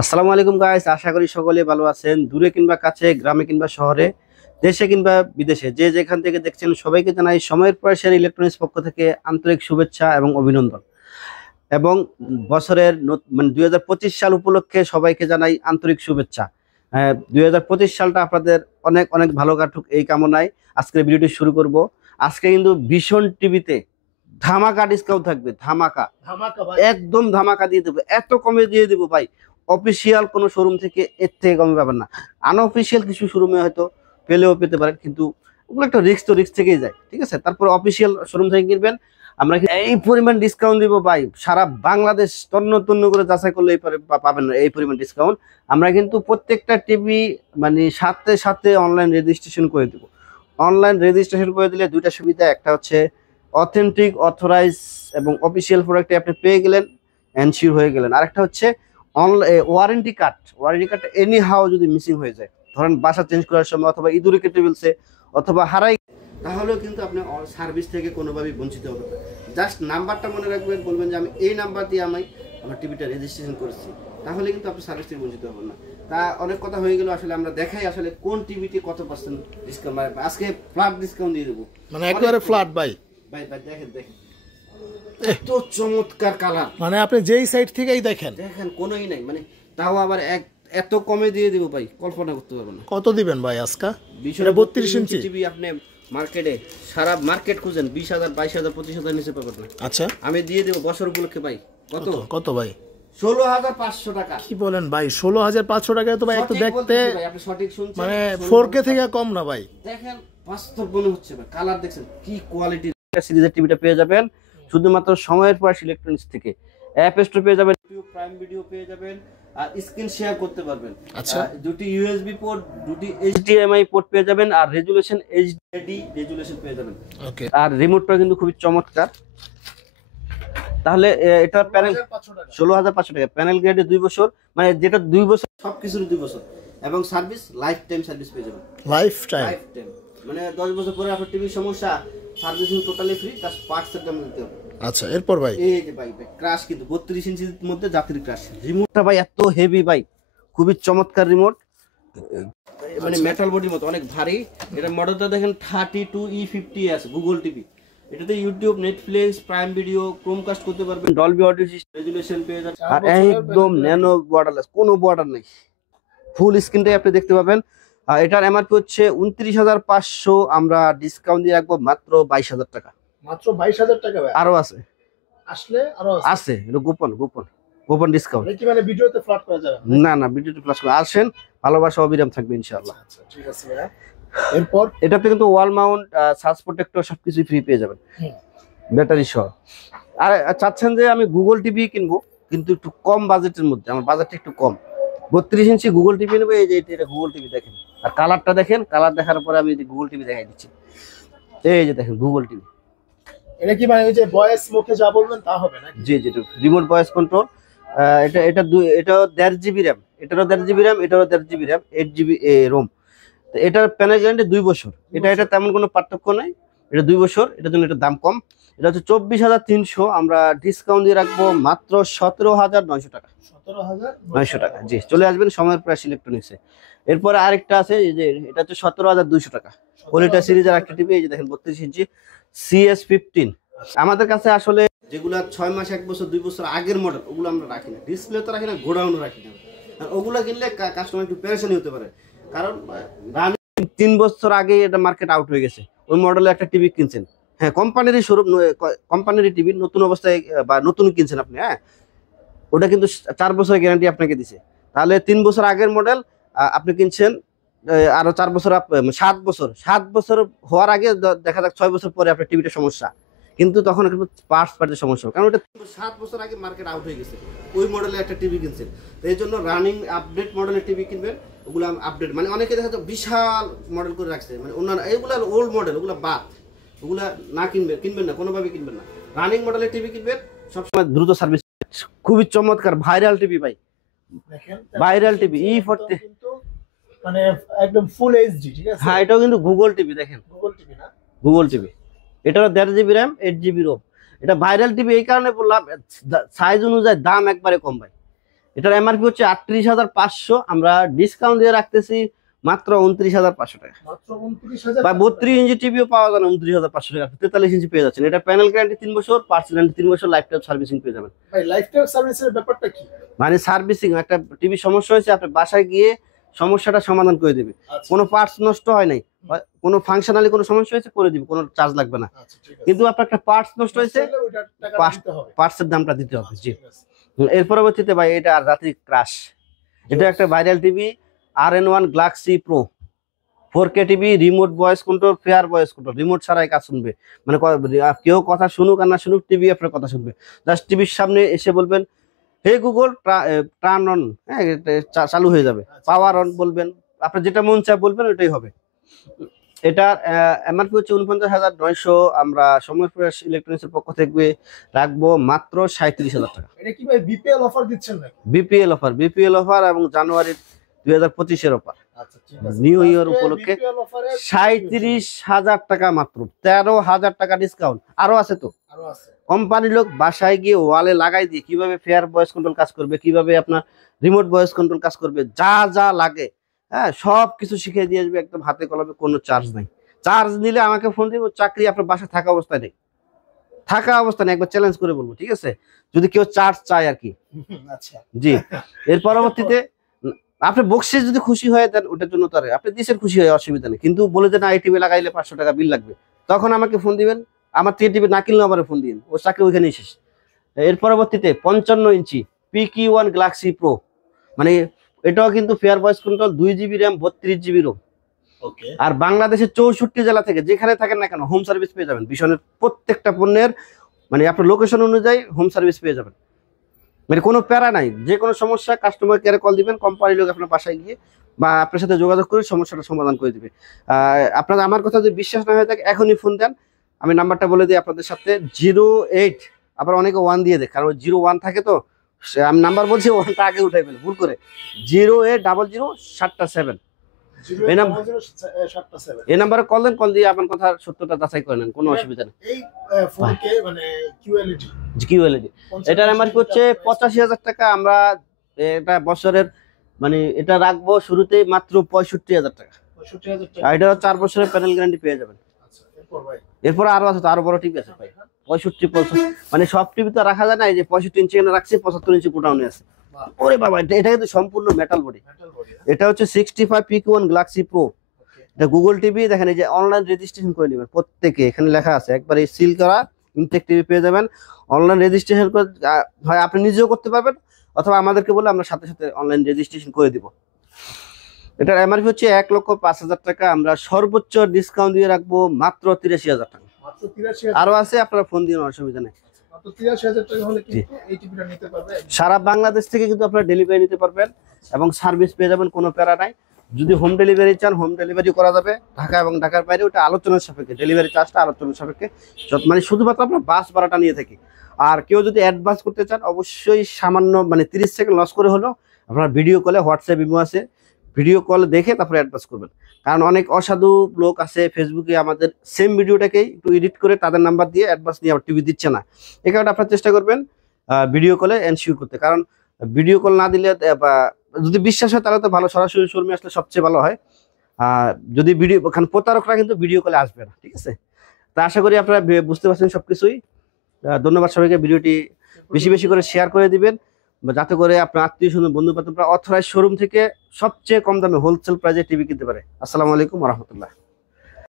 আসসালামু আলাইকুম গাইস, আশা করি সকলে ভালো আছেন। দূরে কিংবা কাছে, গ্রামে কিংবা শহরে, দেশে কিংবা বিদেশে, যে যেখান থেকে দেখছেন সবাইকে জানাই সময়ের প্রয়াসের ইলেকট্রনিক্স পক্ষ থেকে আন্তরিক শুভেচ্ছা এবং অভিনন্দন। এবং বছরের মানে 2025 সাল উপলক্ষে সবাইকে জানাই আন্তরিক শুভেচ্ছা। 2025 সালটা আপনাদের অনেক অনেক ভালো কাটুক এই কামনায় আজকের ভিডিওটি শুরু করব। আজকে কিন্তু ভীষণ টিভিতে ধামাকা ডিসকাউন্ট থাকবে, ধামাকা ধামাকা ভাই। একদম ধামাকা দিয়ে দেবো, এত কমে দিয়ে দেবো ভাই। অফিসিয়াল কোনো শোরুম থেকে এর থেকে কমে পাবেন না। আনঅফিসিয়াল কিছু শোরুমে হয়তো পেলেও পেতে পারেন, কিন্তু ওগুলো একটা রিস্ক, তো রিস্ক থেকেই যায়, ঠিক আছে। তারপর অফিসিয়াল শোরুম থেকে কিনবেন, আমরা এই পরিমাণ ডিসকাউন্ট দিব ভাই। সারা বাংলাদেশ তন্ন তন্ন করে যাচাই করলে পাবেন না এই পরিমাণ ডিসকাউন্ট। আমরা কিন্তু প্রত্যেকটা টিভি মানে সাথে সাথে অনলাইন রেজিস্ট্রেশন করে দিব। অনলাইন রেজিস্ট্রেশন করে দিলে দুইটা সুবিধা, একটা হচ্ছে অথেন্টিক, অথরাইজ এবং অফিসিয়াল প্রোডাক্টে আপনি পেয়ে গেলেন, এনশিওর হয়ে গেলেন। আরেকটা হচ্ছে ওয়ারেন্টি কার্ড এনি হাও যদি মিসিং হয়ে যায়, ধরেন বাসা চেঞ্জ করার সময় অথবা ইঁদুরে কেটে ফেলছে অথবা হারাই, তাহলেও কিন্তু আপনি সার্ভিস থেকে কোনোভাবেই বঞ্চিত হবেন না। জাস্ট নাম্বারটা মনে রাখবেন, বলবেন যে আমি এই নাম্বার দিয়ে আমার টিভিটা রেজিস্ট্রেশন করেছি, তাহলে কিন্তু আপনি সার্ভিস থেকে বঞ্চিত হবেন না। তা অনেক কথা হয়ে গেল, আসলে আমরা দেখাই আসলে কোন টিভিতে কত পার্সেন্ট ডিসকাউন্ট, আজকে ফ্ল্যাট ডিসকাউন্ট দিয়ে দেবো, মানে একবারে ফ্ল্যাট ভাই। ভাই ভাই দেখেন দেখেন, এত চমৎকার কালার, মানে আপনি যেই সাইড থেকেই দেখেন দেখেন কোনোই নাই, মানে তাও আবার এত কমে দিয়ে দিব ভাই, কল্পনা করতে পারবো না। কত দিবেন ভাই আজকে? 32 ইঞ্চি টিভি আপনি মার্কেটে সারা মার্কেট খুঁজেন 20,000, 22,000, 25,000 নিচে পাবেন না। আচ্ছা, আমি দিয়ে দেবো বছর উপলক্ষে ভাই। কত কত ভাই? 16,500 টাকা। কি বলেন ভাই? 16,500 টাকায় তো ভাই একটু সঠিক দেখতে বলতেছি ভাই, আপনি সঠিক শুনছেন, মানে 4K থেকে কম না ভাই। দেখেন বাস্তব মনে হচ্ছে ভাই, কালার দেখছেন কি কোয়ালিটি। সিরিজের টিভিটা পেয়ে যাবেন শুধুমাত্র সময়ের প্রয়াস ইলেকট্রনিক্স থেকে। অ্যাপ স্টোর পেয়ে যাবেন, ইউটিউব প্রাইম ভিডিও পেয়ে যাবেন, আর স্ক্রিন শেয়ার করতে পারবেন। আচ্ছা, দুটি ইউএসবি পোর্ট, দুটি এইচডিএমআই পোর্ট পেয়ে যাবেন, আর রেজুলেশন এইচডি রেজুলেশন পেয়ে যাবেন। ওকে। আর রিমোটটা কিন্তু খুবই চমৎকার। তাহলে এটা প্যানেল 16,500 টাকা, প্যানেল গ্রেডে 2 বছর, মানে যেটা 2 বছর সবকিছুর 2 বছর, এবং সার্ভিস লাইফ টাইম সার্ভিস পেয়ে যাবেন। লাইফ টাইম মানে 10 বছর পরে আপনার টিভির সমস্যা, সার্ভিসিং টোটালি ফ্রি, তার পার্টসের দাম দিতে হবে। আচ্ছা, এরপর ভাই এই যে ভাই ক্রাশ, কিন্তু 32 ইঞ্চির মধ্যে জাতির ক্রাশ। রিমোটটা ভাই এত হেভি ভাই, খুবই চমৎকার রিমোট, মানে মেটাল বডির মতো অনেক ভারী। এটা মডেলটা দেখেন 32E50s গুগল টিভি। এটাতে YouTube, Netflix, prime video, Chromecast করতে পারবেন, ডলবি অডিও সিস্টেম, রেজুলেশন পেয়ে যাবেন, আর একদম ন্যানো বর্ডারলেস, কোনো বর্ডার নেই, ফুল স্ক্রিনটাই আপনি দেখতে পাবেন। আর এটার এমআরপি হচ্ছে 29,500, আমরা ডিসকাউন্ট দিয়ে রাখবো মাত্র 22,000 টাকা। মাত্র 22,000 টাকা ভাই? আরো আছে, আসলে আরো আছে, এটা গোপন গোপন গোপন ডিসকাউন্ট। কি মানে ভিডিওতে ফ্ল্যাট করা যাবে না না, ভিডিওতে প্লাস করে আসেন, ভালোবাসা অবিরাম থাকবে ইনশাআল্লাহ। আচ্ছা, ঠিক আছে ভাই। এরপর এটাতে কিন্তু ওয়াল মাউন্ট, সার্চ প্রোটেক্টর সবকিছু ফ্রি পেয়ে যাবেন, ব্যাটারি সহ। আর চাচ্ছেন যে আমি গুগল টিভি কিনবো, কিন্তু একটু কম বাজেটের মধ্যে, আমার বাজেটটা একটু কম, 32 ইঞ্চি গুগল টিভি নেবো। এই যে এটা গুগল টিভি দেখেন, আর কালারটা দেখেন, কালার দেখার পরে আমি গুগল টিভি দেখাই দিচ্ছি। এই যে দেখেন গুগল টিভি। এটা কি মানে এই যে ভয়েস মুখে যা বলবেন তা হবে নাকি? জি জি, রিমোট ভয়েস কন্ট্রোল। এটাও 1.5 জিবি র্যাম, এটারও 1.5 জিবি র্যাম, এটারও 1.5 জিবি র্যাম, 8 জিবি রোম। তো এটার প্যানেল গ্যারান্টি 2 বছর। এটা তেমন কোনো পার্থক্য নাই, এটা 2 বছর, এটার জন্য এটার দাম কম। এটা হচ্ছে 24,300, আমরা ডিসকাউন্ট দিয়ে রাখবো মাত্র 17,900 টাকা। 17,900 টাকা, জি। চলে আসবেন সময়ের প্রাইস ইলেকট্রনিক্সে। এরপরে আরেকটা আছে, এই যে এটা হচ্ছে 17,200 টাকা, কোয়ালিটি সিরিজের একটা টিভি। এই যে দেখেন 32 ইঞ্চি CS15। আমাদের কাছে আসলে যেগুলা 6 মাস, 1 বছর, 2 বছর আগের মডেল, ওগুলো আমরা রাখি না, ডিসপ্লে তো রাখি না, গোডাউনও রাখি না। আর ওগুলা কিনলে কাস্টমার একটু পেরেশানি হতে পারে, কারণ 3 বছর আগে এটা মার্কেট আউট হয়ে গেছে। ওই মডেলের একটা টিভি কিনছেন, হ্যাঁ, কোম্পানিরই স্বরূপ, কোম্পানিরই টিভি, নতুন অবস্থায় বা নতুন কিনছেন আপনি, হ্যাঁ, ওটা কিন্তু 4 বছরের গ্যারান্টি আপনাকে দিছে। তাহলে 3 বছর আগের মডেল আপনি কিনছেন, আরো 4 বছর, 7 বছর হওয়ার আগে দেখা যাক 6 বছর পরে আপনার টিভিটা সমস্যা, কিন্তু তখন একটু পার্টসের সমস্যা, কারণ ওটা 7 বছর আগে মার্কেট আউট হয়ে গেছে, ওই মডেলের একটা টিভি কিনছেন। তো এই জন্য রানিং আপডেট মডেলের টিভি কিনবেন, ওগুলো আপডেট, মানে অনেকে দেখা যায় বিশাল মডেল করে রাখছে, মানে অন্যান্য এইগুলো ওল্ড মডেল, ওগুলো বাদ, ওগুলা না কিনবেন না, কোনোভাবে কিনবেন না। রানিং মডেলের টিভি কিনবেন, সবসময় দ্রুত সার্ভিস। খুবই চমৎকার ভাইরাল টিভি ভাই, ভাইরাল টিভি E40, মানে একদম ফুল এইচডি, ঠিক আছে। হ্যাঁ, এটাও কিন্তু গুগল টিভি, দেখেন গুগল টিভি না, গুগল টিভি। এটারও 1.5 জিবি র্যাম, 8 জিবি রোম। এটা ভাইরাল টিভি এই কারণে বললাম, সাইজ অনুযায়ী দাম একবারে কম ভাই। এটার এমআরপি হচ্ছে 38,500, আমরা ডিসকাউন্ট দিয়ে রাখতেছি মাত্র 29,500 টাকা। মাত্র 29,000 বা 32 ইঞ্চি টিভিও পাওয়া যায় 29,500 টাকা, 43 ইঞ্চি পেয়ে যাচ্ছেন। এটা প্যানেল গ্যারান্টি 3 বছর, পার্টস গ্যারান্টি 3 বছর, লাইফ টাইম সার্ভিসিং পেয়ে যাবেন। ভাই লাইফ টাইম সার্ভিসের ব্যাপারটা কি? মানে সার্ভিসিং, একটা টিভি সমস্যা হয়েছে, আপনি বাসায় গিয়ে সমস্যাটা সমাধান করে দিবে। আচ্ছা, কোনো পার্টস নষ্ট হয় নাই, বা কোনো ফাংশনালি কোনো সমস্যা হয়েছে করে দিবে, কোনো চার্জ লাগবে না। আচ্ছা, ঠিক আছে। কিন্তু আপনার একটা পার্টস নষ্ট হয়েছে, তাহলে ওইটার টাকা দিতে হবে। পার্টসের দামটা দিতে হবে। আচ্ছা, জি। ঠিক আছে। এর পরবর্তীতে ভাই এটা আর রাত্রি ক্রাশ, এটা একটা viral TV RN1 Galaxy pro 4K TV, remote voice control, fair voice control, remote ছাড়াই কাজ শুনবে। মানে কেউ কথা শুনুক আর না শুনুক, টিভি আপনার কথা শুনবে। জাস্ট টিভির সামনে এসে বলবেন হে গুগল টার্ন অন, হ্যাঁ চালু হয়ে যাবে। পাওয়ার অন বলবেন, আপনার যেটা মন চায় বলবেন, ওটাই হবে। এটা এমআরপি হচ্ছে 49,900, আমরা সময় প্রকাশ ইলেকট্রনিক্সের পক্ষ থেকে রাখবো মাত্র 37,000 টাকা। এটা কি ভাই বিপিএল অফার দিচ্ছেন নাকি? বিপিএল অফার এবং জানুয়ারির 2025-এর অফার, আচ্ছা, ঠিক আছে। নিউ ইয়ার আজকে উপলক্ষে BPL অফারে 37,000 টাকা মাত্র, 13,000 টাকা ডিসকাউন্ট আরো আছে। তো আরো আছে। কোম্পানির লোক বাসায় গিয়ে ওয়ালে লাগাই দিয়ে কিভাবে ফেয়ার ভয়েস কন্ট্রোল কাজ করবে, কিভাবে আপনার রিমোট ভয়েস কন্ট্রোল কাজ করবে, যা যা লাগে, হ্যাঁ সব কিছু শিখিয়ে দিয়ে আসবে একদম হাতে কলমে, কোনো চার্জ নাই। চার্জ নিলে আমাকে ফোন দিব, চাকরি আপনার বাসায় থাকা অবস্থায় নেই, একবার চ্যালেঞ্জ করে বলবো, ঠিক আছে, যদি কেউ চার্জ চায় আর কি। আচ্ছা, জি। এর পরবর্তীতে আপনি বক্সে যদি খুশি হয়ে দেন, ওটার জন্য তার আপনি দিশের খুশি হয়ে অসুবিধা নেই, কিন্তু বলে দেন আইটিভি লাগাইলে 500 টাকা বিল লাগবে, তখন আমাকে ফোন দিবেন। আমার থেকে টিভি না কিনলেও আমার ফোন দিন, ও চাকরি ওইখানেই শেষ। এর পরবর্তীতে 55 ইঞ্চি PQ1 গ্যালাক্সি প্রো, মানে এটাও কিন্তু ফেয়ার voice control, 2 GB RAM, 32 GB ROM. Okay. আর বাংলাদেশের 64 জেলা থেকে যেখানে থাকেন না কেন হোম সার্ভিস পেয়ে যাবেন। ভীষণের প্রত্যেকটা পণ্যের মানে আপনার লোকেশন অনুযায়ী হোম সার্ভিস পেয়ে যাবেন, মানে কোনো প্যারা নাই। যে কোনো সমস্যা কাস্টমার কেয়ারে কল দিবেন, কোম্পানির লোক আপনার বাসায় গিয়ে বা আপনার সাথে যোগাযোগ করে সমস্যাটা সমাধান করে দিবে। আপনার আমার কথা যদি বিশ্বাস না হয়ে থাকে এখনই ফোন দেন, আমি নাম্বারটা বলে দিই আপনাদের সাথে 08, আবার অনেকে 1 দিয়ে দেয়, কারণ 01 থাকে, তো আমি নাম্বার বলছি 1টা আগে উঠাই ফেলে ভুল করে। 080007 এই নাম্বার, 7টা 7 এই নাম্বারে কল দেন, কল দিয়ে আপনার কথা সত্যতা যাচাই করে নেন, কোনো অসুবিধা নেই। এই ফোনকে মানে QLED কিউএলইডি এটার এমআরপি হচ্ছে 85,000 টাকা, আমরা এটা বছরের মানে এটা রাখবো শুরুতেই মাত্র 65,000 টাকা। 65,000 টাকা। আর এটা 4 বছরের প্যানেল গ্যারান্টি পেয়ে যাবেন। আচ্ছা, এরপর ভাই এরপর আরো আছে, তো আরো বড় টিভি আছে ভাই, 65 মানে সব টিভি তো রাখা যায় না। এই যে 65 ইঞ্চি এখানে রাখছি, 75 ইঞ্চি গোডাউনে আছে। বাহ। ওরে বাবা, এটা কিন্তু সম্পূর্ণ মেটাল বডি। Metal body. এটা হচ্ছে 65 PQ1 গ্যালাক্সি প্রো, ওকে। এটা গুগল টিভি। দেখেন এই যে অনলাইন রেজিস্ট্রেশন করে নেবেন প্রত্যেকে, এখানে লেখা আছে একবারে সিল করা ইনটেক টিভি পেয়ে যাবেন। অনলাইন রেজিস্ট্রেশন করে হয় আপনি নিজেও করতে পারবেন, অথবা আমাদেরকে বলে আমরা সাথে সাথে অনলাইন রেজিস্ট্রেশন করে দিব। এটার এমআরপি হচ্ছে 1,05,000 টাকা, আমরা সর্বোচ্চ ডিসকাউন্ট দিয়ে রাখবো মাত্র 83,000 টাকা। মাত্র 83,000। আরো আছে, আপনারা ফোন দিয়ে অসুবিধা নেই। মাত্র 83,000 টাকা হলে কিন্তু এই টিভিটা নিতে পারবে। সারা বাংলাদেশ থেকে কিন্তু আপনারা ডেলিভারি নিতে পারবেন এবং সার্ভিস পেয়ে যাবেন, কোনো প্যারা নাই। যদি হোম ডেলিভারি চান, হোম ডেলিভারি করা যাবে ঢাকা এবং ঢাকার বাইরে, ওটা আলোচনার সাপেক্ষে, ডেলিভারি চার্জটা আলোচনার সাপেক্ষে, মানে শুধুমাত্র আমরা বাস ভাড়াটা নিয়ে থাকি। আর কেউ যদি অ্যাডভান্স করতে চান, অবশ্যই সামান্য মানে 30 সেকেন্ড লস করে হলেও আপনার ভিডিও কলে, হোয়াটসঅ্যাপ ইমো আছে, ভিডিও কল দেখে তারপরে অ্যাডভান্স করবেন। কারণ অনেক অসাধু লোক আছে ফেসবুকে আমাদের সেম ভিডিওটাকেই একটু এডিট করে তাদের নাম্বার দিয়ে অ্যাডভান্স নিয়ে আবার টিভি দিচ্ছে না। এই কারণে আপনারা চেষ্টা করবেন ভিডিও কলে এনশিওর করতে, কারণ ভিডিও কল না দিলে বা যদি বিশ্বাস হয় তাহলে তো ভালো, সরাসরি শোরুমে আসলে সবচেয়ে ভালো হয়। যদি ভিডিও, কারণ প্রতারকরা কিন্তু ভিডিও কলে আসবে না, ঠিক আছে। তা আশা করি আপনারা বুঝতে পারছেন সবকিছুই। ধন্যবাদ সবাইকে, ভিডিওটি বেশি বেশি করে শেয়ার করে দিবেন, যাতে করে আপনার আত্মীয় স্বজন বন্ধু বান্ধবরা অথরাইজ শোরুম থেকে সবচেয়ে কম দামে হোলসেল প্রাইসে টিভি কিনতে পারে। আসসালামু আলাইকুম ওয়া রাহমাতুল্লাহ।